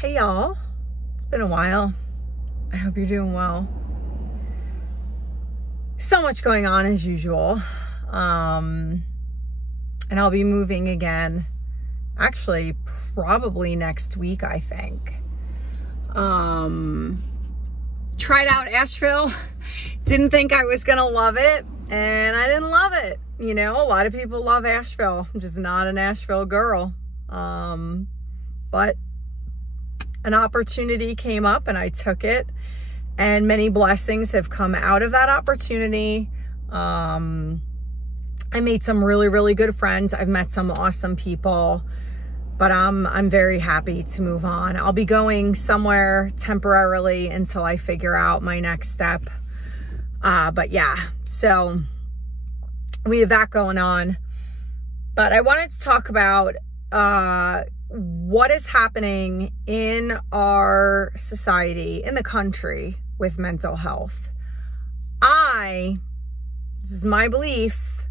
Hey y'all, it's been a while. I hope you're doing well. So much going on as usual. And I'll be moving again, actually probably next week, I think. Tried out Asheville, didn't think I was gonna love it, and I didn't love it. You know, a lot of people love Asheville. I'm just not an Asheville girl. But an opportunity came up and I took it, and many blessings have come out of that opportunity. I made some really, really good friends. I've met some awesome people, but I'm very happy to move on. I'll be going somewhere temporarily until I figure out my next step. But yeah, so we have that going on. But I wanted to talk about what is happening in our society, in the country, with mental health. This is my belief,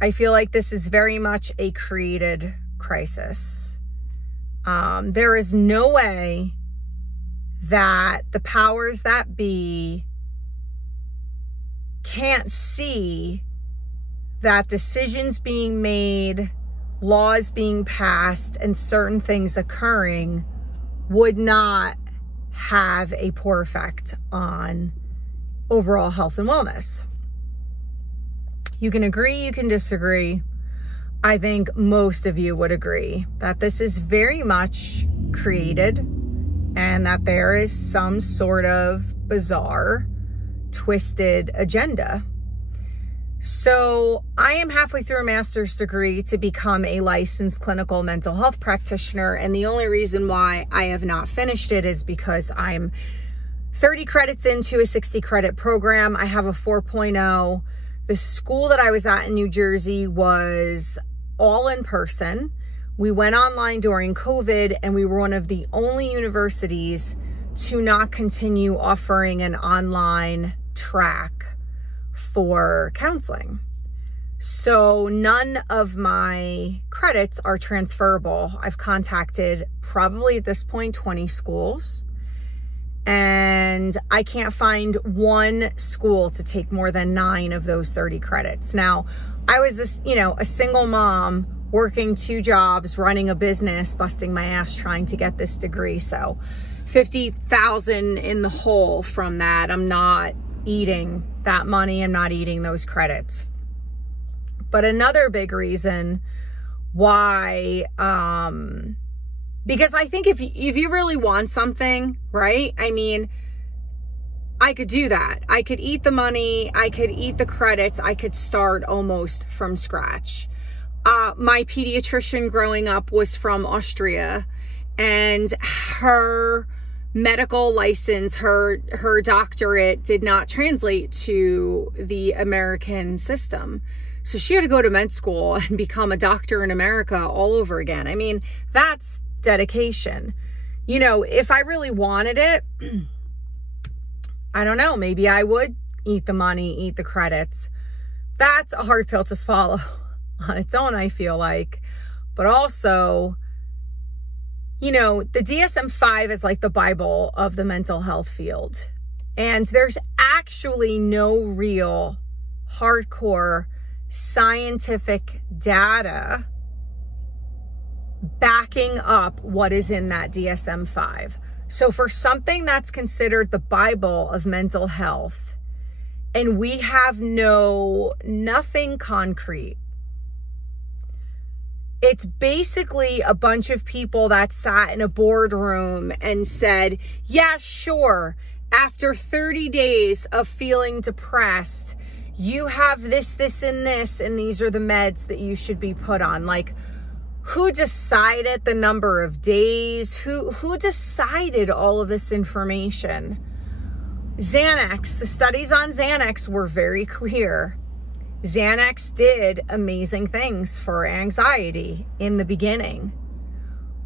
I feel like this is very much a created crisis. There is no way that the powers that be can't see that decisions being made, laws being passed, and certain things occurring would not have a poor effect on overall health and wellness. You can agree, you can disagree. I think most of you would agree that this is very much created and that there is some sort of bizarre, twisted agenda. So I am halfway through a master's degree to become a licensed clinical mental health practitioner. And the only reason why I have not finished it is because I'm 30 credits into a 60 credit program. I have a 4.0. The school that I was at in New Jersey was all in person. We went online during COVID, and we were one of the only universities to not continue offering an online track for counseling. So none of my credits are transferable. I've contacted probably at this point 20 schools, and I can't find one school to take more than 9 of those 30 credits. Now, I was a single mom working 2 jobs, running a business, busting my ass trying to get this degree. So 50,000 in the hole from that. I'm not eating that money. I'm not eating those credits. But another big reason why, because I think if you really want something, right? I mean, I could do that. I could eat the money. I could eat the credits. I could start almost from scratch. My pediatrician growing up was from Austria, and her medical license, her doctorate did not translate to the American system. So she had to go to med school and become a doctor in America all over again. I mean, that's dedication. You know, if I really wanted it, I don't know, maybe I would eat the money, eat the credits. That's a hard pill to swallow on its own, I feel like. But also, you know, the DSM-5 is like the Bible of the mental health field. And there's actually no real hardcore scientific data backing up what is in that DSM-5. So for something that's considered the Bible of mental health, and we have nothing concrete, it's basically a bunch of people that sat in a boardroom and said, yeah, sure, after 30 days of feeling depressed, you have this, and this, and these are the meds that you should be put on. Like, who decided the number of days? Who decided all of this information? Xanax, the studies on Xanax were very clear. Xanax did amazing things for anxiety in the beginning.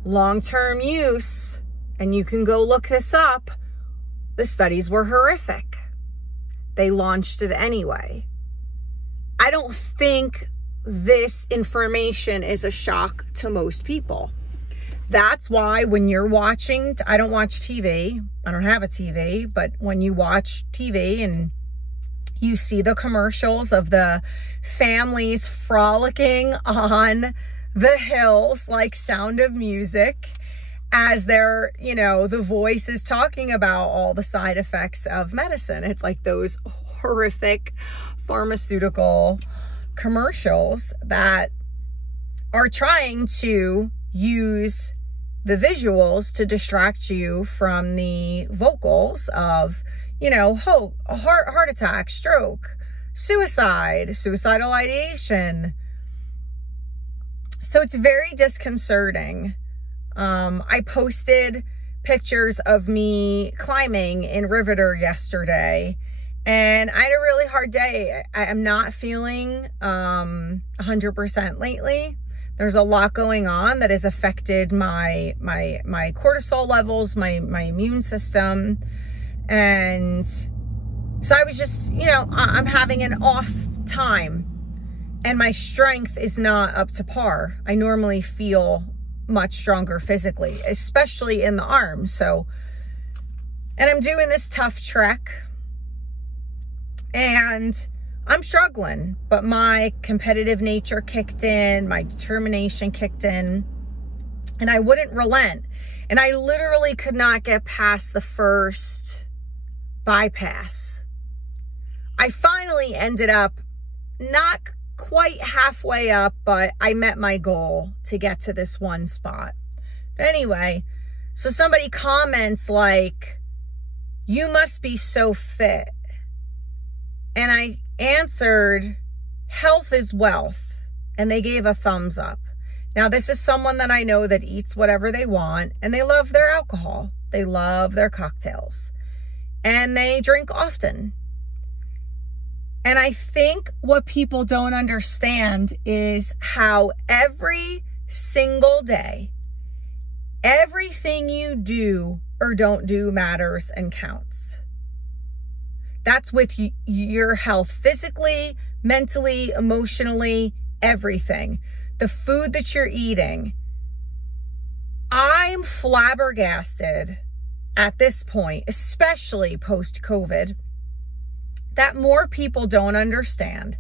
Long-term use, and you can go look this up, the studies were horrific. They launched it anyway. I don't think this information is a shock to most people. That's why when you're watching, I don't watch TV. I don't have a TV, but when you watch TV and you see the commercials of the families frolicking on the hills like Sound of Music, as they're, you know, the voice is talking about all the side effects of medicine. It's like those horrific pharmaceutical commercials that are trying to use the visuals to distract you from the vocals of, you know, heart attack, stroke, suicidal ideation. So it's very disconcerting. I posted pictures of me climbing in Riveter yesterday, and I had a really hard day. I am not feeling 100% lately. There's a lot going on that has affected my cortisol levels, my immune system. And so I was just, you know, I'm having an off time, and my strength is not up to par. I normally feel much stronger physically, especially in the arms. So, and I'm doing this tough trek, and I'm struggling, but my competitive nature kicked in, my determination kicked in, and I wouldn't relent. And I literally could not get past the first bypass. I finally ended up not quite halfway up, but I met my goal to get to this one spot. But anyway, so somebody comments like, "You must be so fit." And I answered, "Health is wealth." And they gave a thumbs up. Now, this is someone that I know that eats whatever they want, and they love their alcohol. They love their cocktails, and they drink often. And I think what people don't understand is how every single day, everything you do or don't do matters and counts. That's with your health physically, mentally, emotionally, everything. The food that you're eating. I'm flabbergasted at this point, especially post-COVID, that more people don't understand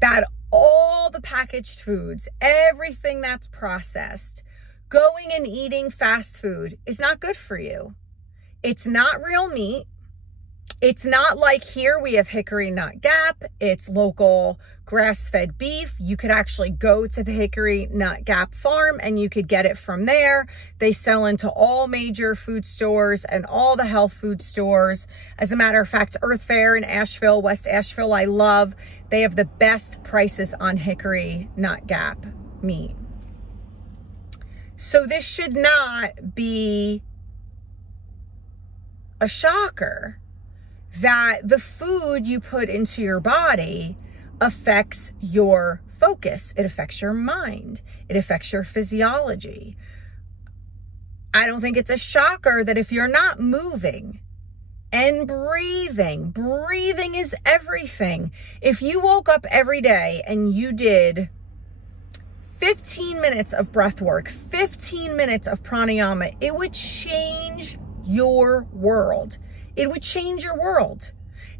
that all the packaged foods, everything that's processed, going and eating fast food is not good for you. It's not real meat. It's not like here we have Hickory Nut Gap. It's local grass-fed beef. You could actually go to the Hickory Nut Gap farm and you could get it from there. They sell into all major food stores and all the health food stores. As a matter of fact, Earth Fare in Asheville, West Asheville, I love. They have the best prices on Hickory Nut Gap meat. So this should not be a shocker that the food you put into your body affects your focus. It affects your mind. It affects your physiology. I don't think it's a shocker that if you're not moving and breathing is everything. If you woke up every day and you did 15 minutes of breath work, 15 minutes of pranayama, it would change your world. It would change your world.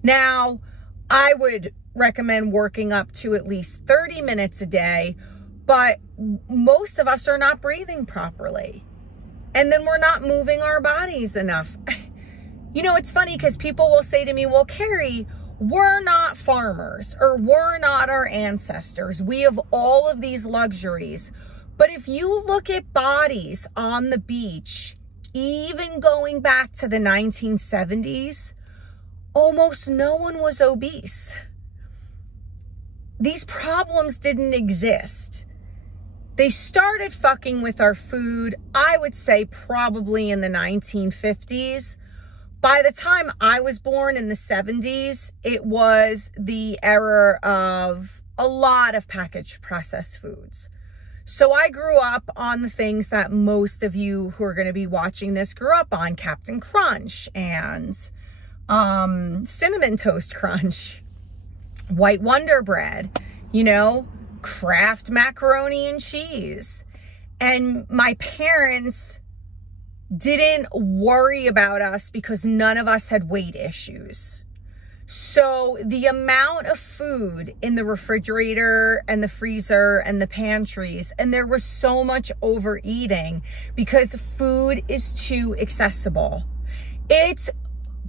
Now, I would recommend working up to at least 30 minutes a day, but most of us are not breathing properly. And then we're not moving our bodies enough. You know, it's funny because people will say to me, well, Carrie, we're not farmers, or we're not our ancestors. We have all of these luxuries. But if you look at bodies on the beach, even going back to the 1970s, almost no one was obese. These problems didn't exist. They started fucking with our food, I would say probably in the 1950s. By the time I was born in the 70s, it was the era of a lot of packaged processed foods. So I grew up on the things that most of you who are going to be watching this grew up on. Captain Crunch and Cinnamon Toast Crunch, White Wonder Bread, you know, Kraft macaroni and cheese. And my parents didn't worry about us because none of us had weight issues. So the amount of food in the refrigerator and the freezer and the pantries, and there was so much overeating because food is too accessible. It's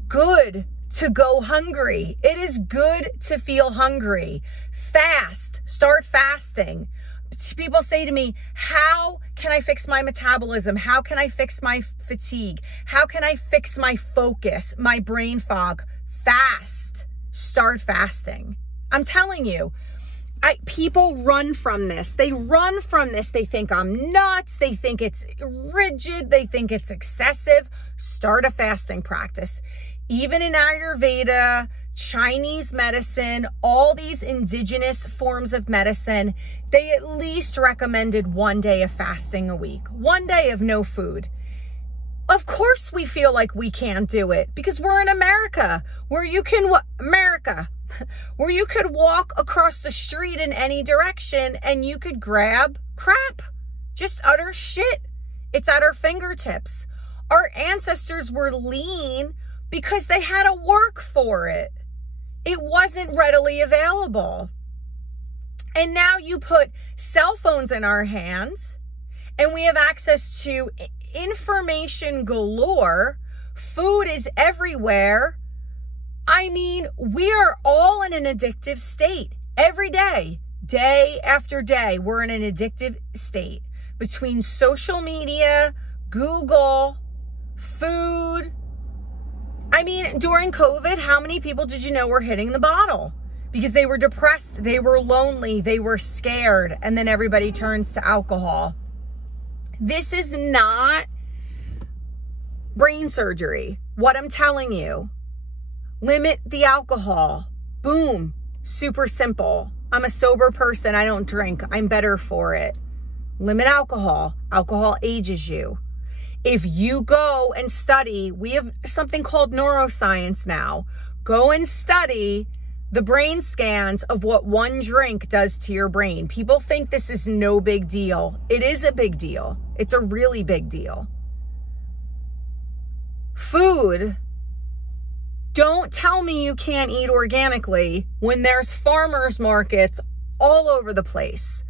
good to go hungry. It is good to feel hungry. Fast. Start fasting. People say to me, how can I fix my metabolism? How can I fix my fatigue? How can I fix my focus, my brain fog? Fast. Start fasting. I'm telling you, people run from this. They run from this. They think I'm nuts. They think it's rigid. They think it's excessive. Start a fasting practice. Even in Ayurveda, Chinese medicine, all these indigenous forms of medicine, they at least recommended 1 day of fasting a week, 1 day of no food. Of course we feel like we can't do it because we're in America where you can, where you could walk across the street in any direction and you could grab crap, just utter shit. It's at our fingertips. Our ancestors were lean because they had to work for it. It wasn't readily available. And now you put cell phones in our hands and we have access to information galore. Food is everywhere. I mean, we are all in an addictive state every day, day after day. We're in an addictive state between social media, Google, food. I mean, during COVID, how many people did you know were hitting the bottle? Because they were depressed, they were lonely, they were scared, and then everybody turns to alcohol. This is not brain surgery. What I'm telling you, limit the alcohol. Boom. Super simple. I'm a sober person. I don't drink. I'm better for it. Limit alcohol. Alcohol ages you. If you go and study, we have something called neuroscience now. Go and study the brain scans of what one drink does to your brain. People think this is no big deal. It is a big deal. It's a really big deal. Food. Don't tell me you can't eat organically when there's farmers markets all over the place.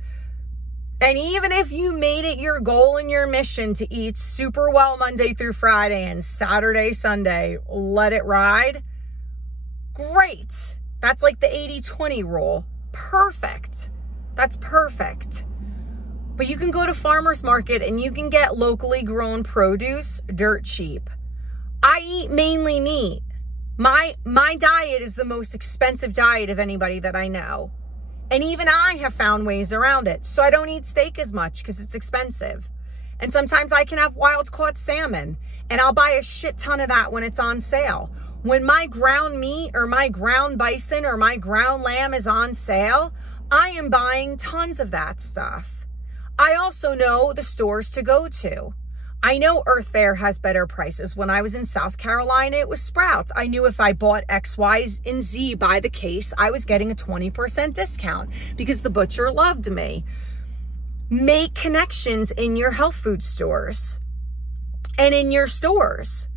And even if you made it your goal and your mission to eat super well Monday through Friday and Saturday, Sunday, let it ride. Great. That's like the 80-20 rule. Perfect. That's perfect. But you can go to farmers market and you can get locally grown produce dirt cheap. I eat mainly meat. My diet is the most expensive diet of anybody that I know. And even I have found ways around it. So I don't eat steak as much because it's expensive. And sometimes I can have wild caught salmon and I'll buy a shit ton of that when it's on sale. When my ground meat or my ground bison or my ground lamb is on sale, I am buying tons of that stuff. I also know the stores to go to. I know Earth Fare has better prices. When I was in South Carolina, it was Sprouts. I knew if I bought X, Y, and Z by the case, I was getting a 20% discount because the butcher loved me. Make connections in your health food stores and in your stores.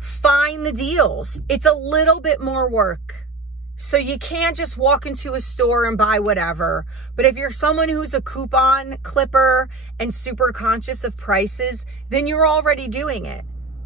Find the deals. It's a little bit more work. So you can't just walk into a store and buy whatever. But if you're someone who's a coupon clipper and super conscious of prices, then you're already doing it.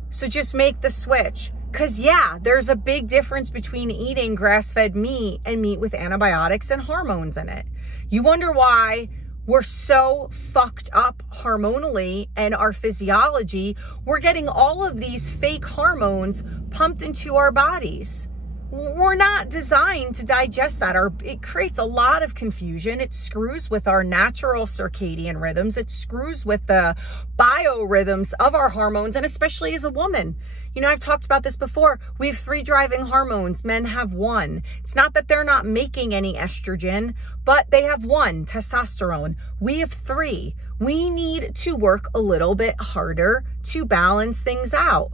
So just make the switch. Because yeah, there's a big difference between eating grass-fed meat and meat with antibiotics and hormones in it. You wonder why we're so fucked up hormonally and our physiology. We're getting all of these fake hormones pumped into our bodies. We're not designed to digest that. It creates a lot of confusion. It screws with our natural circadian rhythms. It screws with the biorhythms of our hormones, and especially as a woman. You know, I've talked about this before. We have 3 driving hormones. Men have 1. It's not that they're not making any estrogen, but they have 1, testosterone. We have 3. We need to work a little bit harder to balance things out.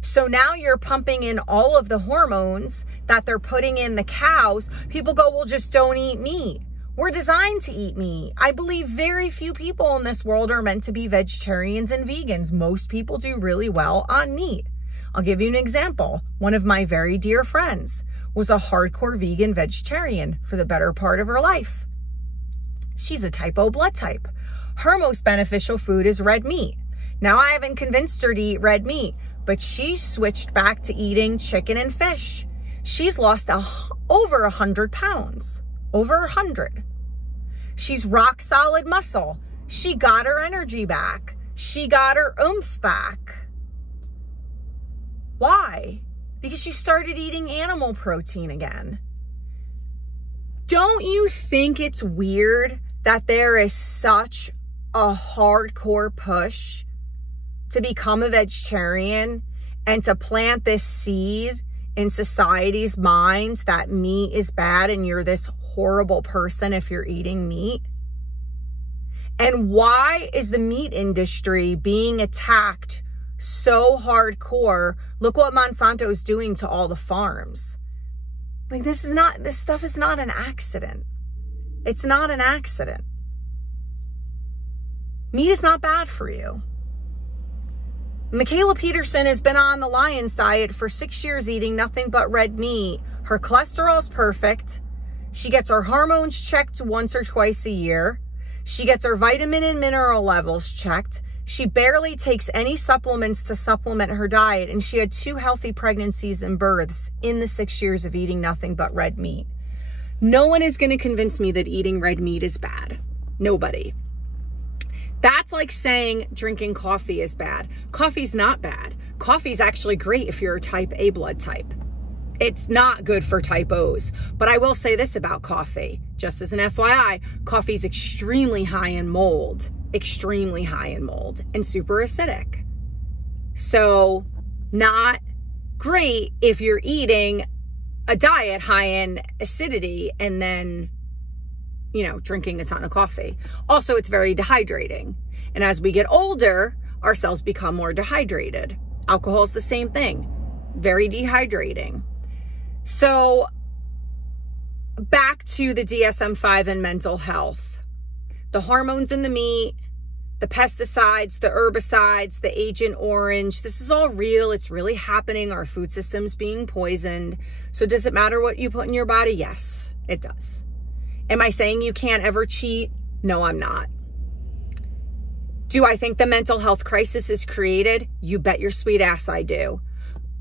So now you're pumping in all of the hormones that they're putting in the cows. People go, well, just don't eat meat. We're designed to eat meat. I believe very few people in this world are meant to be vegetarians and vegans. Most people do really well on meat. I'll give you an example. One of my very dear friends was a hardcore vegan vegetarian for the better part of her life. She's a type O blood type. Her most beneficial food is red meat. Now, I haven't convinced her to eat red meat, but she switched back to eating chicken and fish. She's lost over 100 pounds. Over 100. She's rock solid muscle. She got her energy back. She got her oomph back. Why? Because she started eating animal protein again. Don't you think it's weird that there is such a hardcore push to become a vegetarian and to plant this seed in society's minds that meat is bad and you're this horrible person if you're eating meat? And why is the meat industry being attacked so hardcore? Look what Monsanto is doing to all the farms. Like, this stuff is not an accident. It's not an accident. Meat is not bad for you. Mikhaila Peterson has been on the Lions diet for 6 years, eating nothing but red meat. Her cholesterol's perfect. She gets her hormones checked once or twice a year. She gets her vitamin and mineral levels checked. She barely takes any supplements to supplement her diet, and she had 2 healthy pregnancies and births in the 6 years of eating nothing but red meat. No one is going to convince me that eating red meat is bad. Nobody. That's like saying drinking coffee is bad. Coffee's not bad. Coffee's actually great if you're a type A blood type. It's not good for type O's. But I will say this about coffee, just as an FYI, coffee's extremely high in mold. Extremely high in mold and super acidic. So not great if you're eating a diet high in acidity and then, drinking a ton of coffee. Also, it's very dehydrating. And as we get older, our cells become more dehydrated. Alcohol is the same thing. Very dehydrating. So back to the DSM-5 and mental health. The hormones in the meat, the pesticides, the herbicides, the Agent Orange, this is all real. It's really happening. Our food system's being poisoned. So does it matter what you put in your body? Yes, it does. Am I saying you can't ever cheat? No, I'm not. Do I think the mental health crisis is created? You bet your sweet ass I do.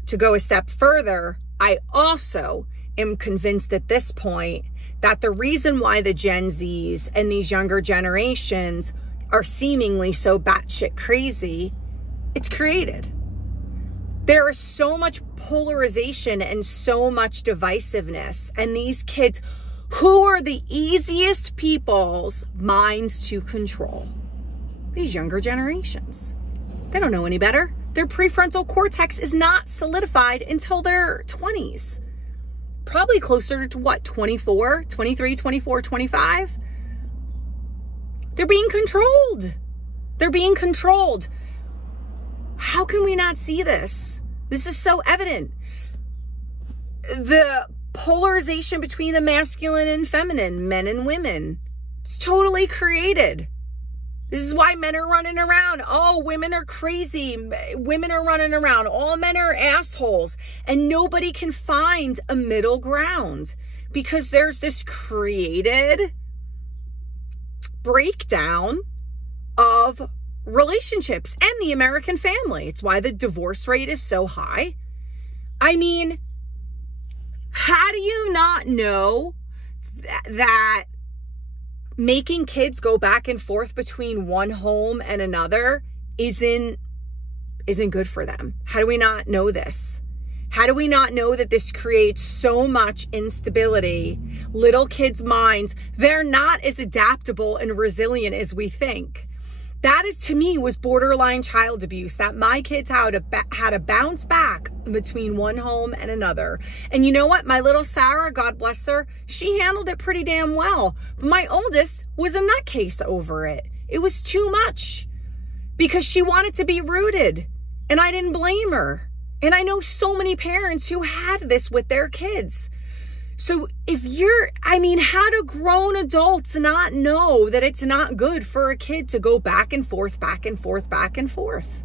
To go a step further, I also am convinced at this point that the reason why the Gen Zs and these younger generations are seemingly so batshit crazy, it's created. There is so much polarization and so much divisiveness. And these kids, who are the easiest people's minds to control? These younger generations. They don't know any better. Their prefrontal cortex is not solidified until their 20s. Probably closer to what, 24, 23, 24, 25? They're being controlled. They're being controlled. How can we not see this? This is so evident. The polarization between the masculine and feminine, men and women, it's totally created. This is why men are running around. Oh, women are crazy. Women are running around. All men are assholes. And nobody can find a middle ground because there's this created breakdown of relationships and the American family. It's why the divorce rate is so high. I mean, how do you not know that making kids go back and forth between one home and another isn't good for them? How do we not know this? How do we not know that this creates so much instability? Little kids' minds, they're not as adaptable and resilient as we think. That is, to me, was borderline child abuse, that my kids had to bounce back between one home and another. And you know what? My little Sarah, God bless her, she handled it pretty damn well. But my oldest was a nutcase over it. It was too much because she wanted to be rooted, and I didn't blame her. And I know so many parents who had this with their kids. So how do grown adults not know that it's not good for a kid to go back and forth, back and forth, back and forth?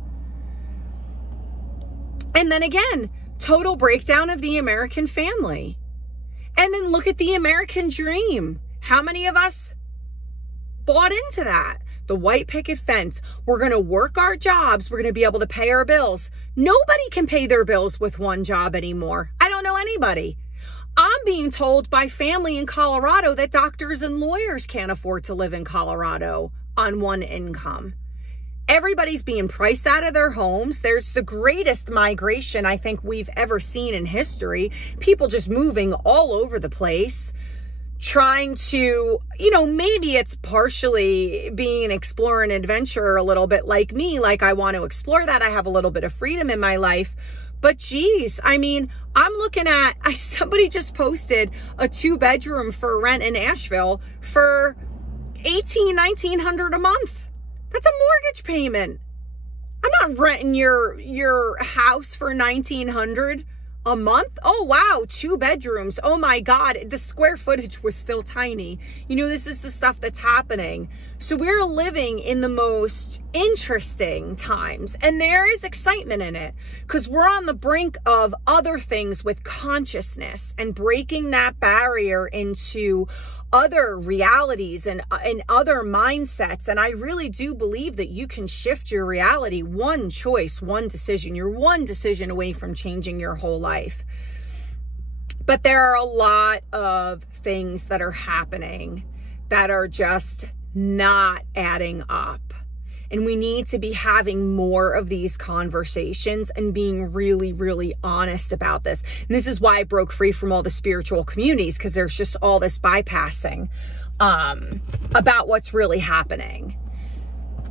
And then again, total breakdown of the American family. And then look at the American dream. How many of us bought into that? The white picket fence. We're going to work our jobs. We're going to be able to pay our bills. Nobody can pay their bills with one job anymore. I don't know anybody. I'm being told by family in Colorado that doctors and lawyers can't afford to live in Colorado on one income. Everybody's being priced out of their homes. There's the greatest migration I think we've ever seen in history. People just moving all over the place, trying to, maybe it's partially being an explorer and adventurer a little bit like me. Like I want to explore that. I have a little bit of freedom in my life. But geez, I'm looking at, somebody just posted a 2-bedroom for rent in Asheville for $1,900 a month. That's a mortgage payment. I'm not renting your house for $1,900 a month. Oh, wow. 2 bedrooms. Oh my God. The square footage was still tiny. This is the stuff that's happening. So we're living in the most interesting times, and there is excitement in it because we're on the brink of other things with consciousness and breaking that barrier into other realities and other mindsets. And I really do believe that you can shift your reality one choice, one decision. You're one decision away from changing your whole life. But there are a lot of things that are happening that are just not adding up. And we need to be having more of these conversations and being really, really honest about this. And this is why I broke free from all the spiritual communities, because there's just all this bypassing about what's really happening.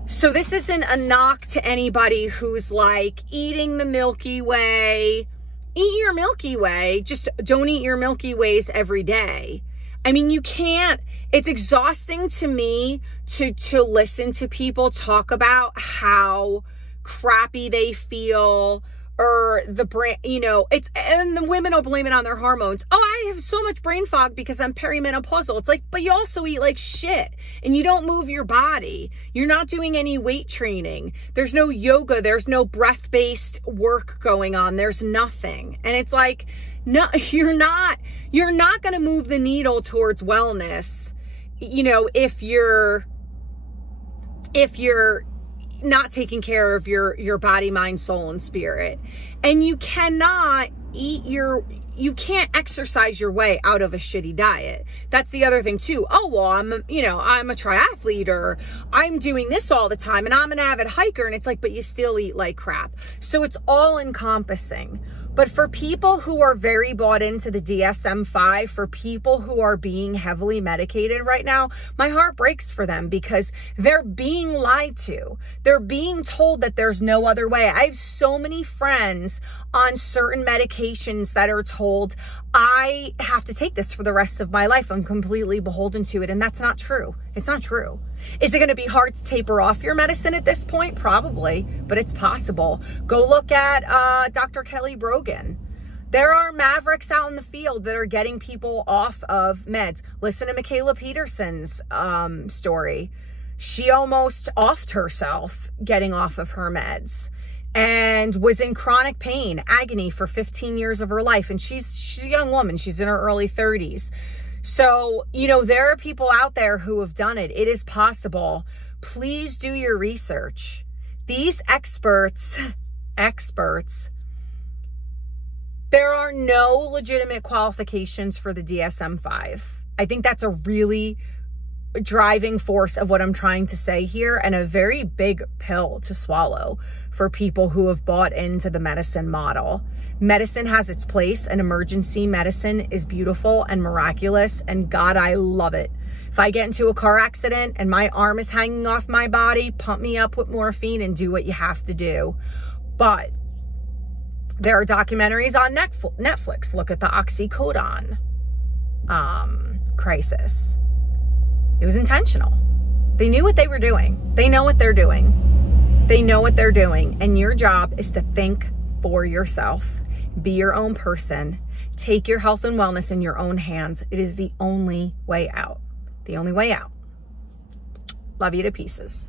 So this isn't a knock to anybody who's like eating the Milky Way. Eat your Milky Way. Just don't eat your Milky Ways every day. You can't. It's exhausting to me to listen to people talk about how crappy they feel, or the brain, and the women will blame it on their hormones. Oh, I have so much brain fog because I'm perimenopausal. It's like, but you also eat like shit and you don't move your body. You're not doing any weight training. There's no yoga. There's no breath-based work going on. There's nothing. And it's like, no, you're not going to move the needle towards wellness, if you're not taking care of your body, mind, soul, and spirit. And you can't exercise your way out of a shitty diet. That's the other thing too. Oh, well, I'm a triathlete, or I'm doing this all the time and I'm an avid hiker. And it's like, but you still eat like crap. So it's all encompassing. But for people who are very bought into the DSM-5, for people who are being heavily medicated right now, my heart breaks for them because they're being lied to. They're being told that there's no other way. I have so many friends on certain medications that are told, I have to take this for the rest of my life. I'm completely beholden to it. And that's not true. It's not true. Is it going to be hard to taper off your medicine at this point? Probably, but it's possible. Go look at Dr. Kelly Brogan. There are mavericks out in the field that are getting people off of meds. Listen to Michaela Peterson's story. She almost offed herself getting off of her meds and was in chronic pain, agony for 15 years of her life. And she's a young woman. She's in her early 30s. So, there are people out there who have done it. It is possible. Please do your research. These experts, there are no legitimate qualifications for the DSM-5. I think that's a really driving force of what I'm trying to say here, and a very big pill to swallow for people who have bought into the medicine model. Medicine has its place, and emergency medicine is beautiful and miraculous, and God, I love it. If I get into a car accident and my arm is hanging off my body, pump me up with morphine and do what you have to do. But there are documentaries on Netflix. Look at the oxycodone crisis. It was intentional. They knew what they were doing. They know what they're doing. They know what they're doing. And your job is to think for yourself. Be your own person. Take your health and wellness in your own hands. It is the only way out. The only way out. Love you to pieces.